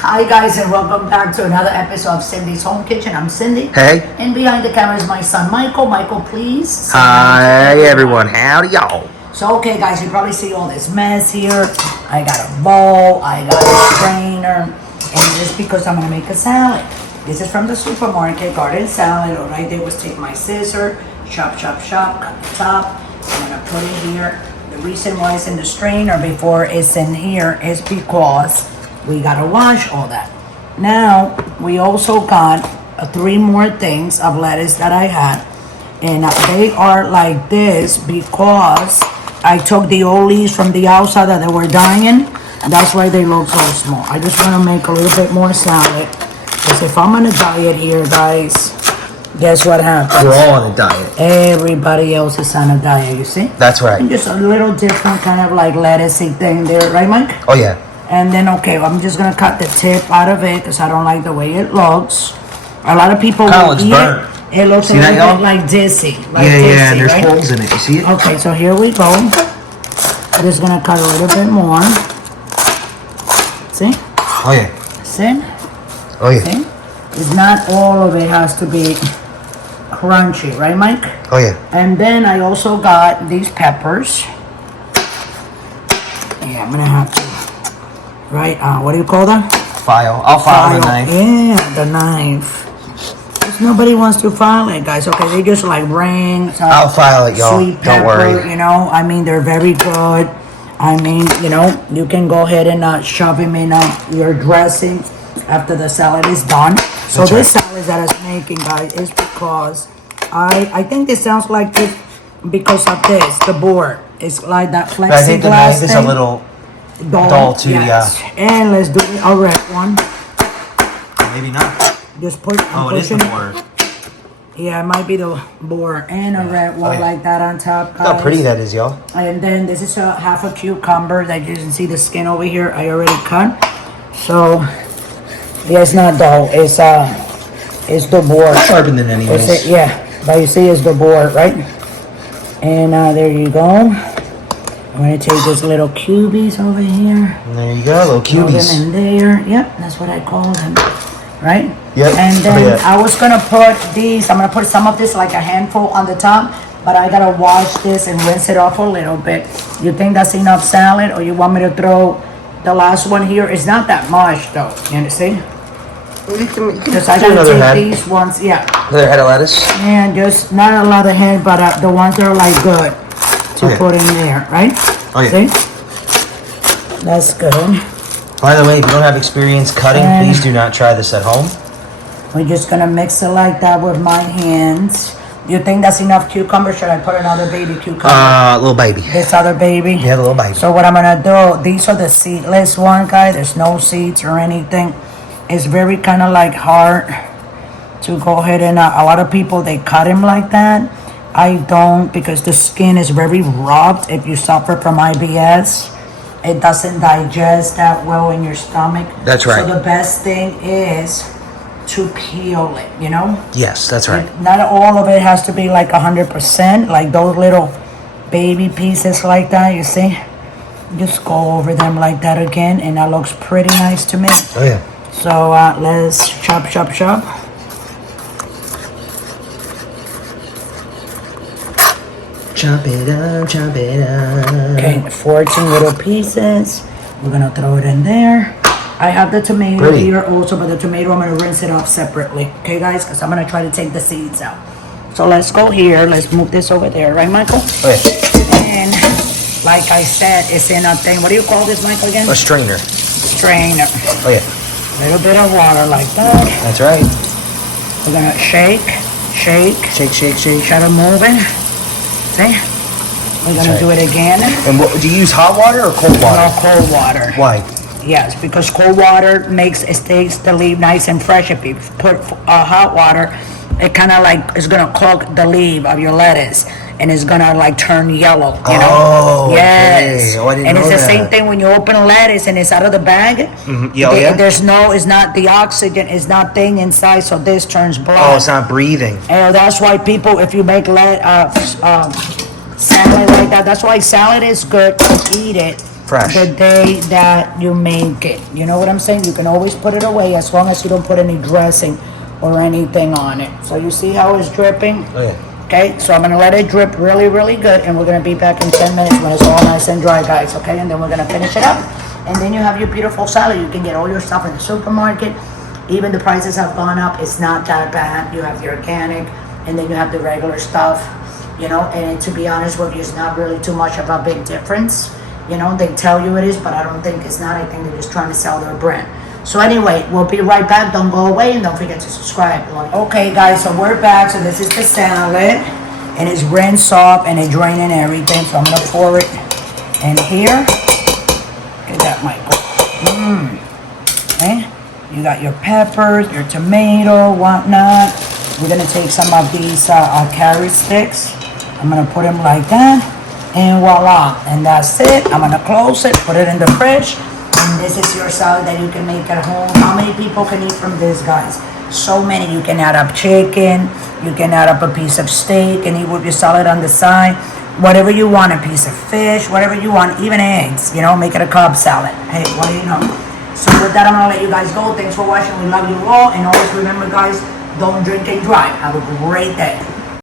Hi guys and welcome back to another episode of Cindy's Home Kitchen. I'm Cindy. Hey. And behind the camera is my son Michael. Michael, please. Say Hi everyone. Howdy y'all. So okay guys, you probably see all this mess here. I got a bowl, I got a strainer, and just because I'm gonna make a salad. This is from the supermarket, garden salad. All I did was take my scissor, chop, cut the top. I'm gonna put it here. The reason why it's in the strainer before it's in here is because we gotta wash all that. Now, we also got 3 more things of lettuce that I had. And they are like this because I took the old leaves from the outside that they were dying. And that's why they look so small. I just wanna make a little bit more salad. Because if I'm on a diet here, guys, guess what happens? We're all on a diet. Everybody else is on a diet, you see? That's right. And just a little different kind of like lettucey thing there, right, Mike? Oh yeah. And then, okay, I'm just gonna cut the tip out of it because I don't like the way it looks. A lot of people Kinda will looks eat burnt. it. It looks See a that, little y'all? bit like dizzy. Yeah, and there's right? holes in it. You see it? Okay, so here we go. I'm just gonna cut a little bit more. See? Oh yeah. See? Oh yeah. See? It's not all of it has to be crunchy, right, Mike? Oh yeah. And then I also got these peppers. Yeah, I'm gonna have to, right, what do you call that? File. I'll file the knife. Yeah, the knife. Because nobody wants to file it, guys. Okay, they just like ring. I'll file it, y'all. Sweet pepper, Don't worry. you know. I mean, they're very good. I mean, you know, you can go ahead and shove them in your dressing after the salad is done. So That's this right. salad that I was making, guys, is because I think this sounds like this because of this, the board. It's like that But I think the plexiglass knife is a thing. little Dull too, yes. And let's do a red one. maybe not. Just put. Oh, it is the border. Yeah, it might be the board and a red one yeah. like that on top. Look how pretty that is, y'all. And then this is a half a cucumber that you can see the skin over here. I already cut. So yeah, it's not dull. It's the board. Sharper than anyways. Yeah, but you see, it's the board, right? And there you go. I'm gonna take those little cubies over here. And there you go, little Throw cubies. them in there. Yep, that's what I call them. Right? Yep. And then Oh, yeah. I was gonna put these, I'm gonna put some of this, like a handful on the top, but I gotta wash this and rinse it off a little bit. You think that's enough salad, or you want me to throw the last one here? It's not that much though, you understand? You can Because I do gotta another take head. these ones, yeah. Another head of lettuce. And just not a lot of head, but the ones that are like good to Okay. put in there, right? Oh, yeah. See? That's good. By the way, if you don't have experience cutting, And- please do not try this at home. We're just gonna mix it like that with my hands. You think that's enough cucumber? Should I put another baby cucumber? Little baby. This other baby? Yeah, the little baby. So what I'm gonna do, these are the seedless one, guys. There's no seeds or anything. It's very kind of like hard to go ahead and, a lot of people, they cut them like that. I don't, because the skin is very rough. If you suffer from IBS, it doesn't digest that well in your stomach. That's right. So the best thing is to peel it, you know? Yes, that's right. Not all of it has to be like 100%, like those little baby pieces like that, you see? Just go over them like that again, and that looks pretty nice to me. Oh yeah. So let's chop. Chop it up, chop it up. Okay, 14 little pieces. We're gonna throw it in there. I have the tomato Pretty. here also, but the tomato I'm gonna rinse it off separately. Okay, guys, because I'm gonna try to take the seeds out. So let's go here. Let's move this over there, right, Michael? Okay. And like I said, it's in a thing. What do you call this, Michael, again? A strainer. Strainer. Oh yeah. Little bit of water like that. That's right. We're gonna shake. Shake, shake, shake. Try to move it. See? We're gonna right. do it again. And what, do you use hot water or cold water? No, cold water. Why? Yes, because cold water makes it stays the leaf nice and fresh. If you put hot water, it kind of like it's gonna clog the leaf of your lettuce, and it's gonna like turn yellow. You know? Oh, yes. okay. Oh, I didn't and know it's the that. same thing when you open a lettuce and it's out of the bag. Yeah, oh, yeah? There's no, it's not the oxygen, it's not thing inside, so this turns black. Oh, it's not breathing. And that's why people, if you make salad like that, that's why salad is good to eat it Fresh. the day that you make it. You know what I'm saying? You can always put it away as long as you don't put any dressing or anything on it. So you see how it's dripping? Oh, yeah. Okay, so I'm gonna let it drip really, really good, and we're gonna be back in 10 minutes when it's all nice and dry, guys, okay? And then we're gonna finish it up. And then you have your beautiful salad. You can get all your stuff in the supermarket. Even the prices have gone up. It's not that bad. You have the organic, and then you have the regular stuff, you know, and to be honest with you, it's not really too much of a big difference. You know, they tell you it is, but I don't think it's not. I think they're just trying to sell their brand. So anyway, we'll be right back. Don't go away, and don't forget to subscribe. Okay, guys, so we're back. So this is the salad, and it's rinsed off, and it's draining everything. So I'm gonna pour it in here. Get that, Michael. Okay, you got your peppers, your tomato, whatnot. We're gonna take some of these carrot sticks. I'm gonna put them like that, and voila, and that's it. I'm gonna close it, put it in the fridge. And this is your salad that you can make at home. How many people can eat from this, guys? So many. You can add up chicken, you can add up a piece of steak and eat with your salad on the side. Whatever you want, a piece of fish, whatever you want, even eggs, you know, make it a Cobb salad. Hey, what do you know? So with that, I'm gonna let you guys go. Thanks for watching. We love you all. And always remember, guys, don't drink and drive. Have a great day.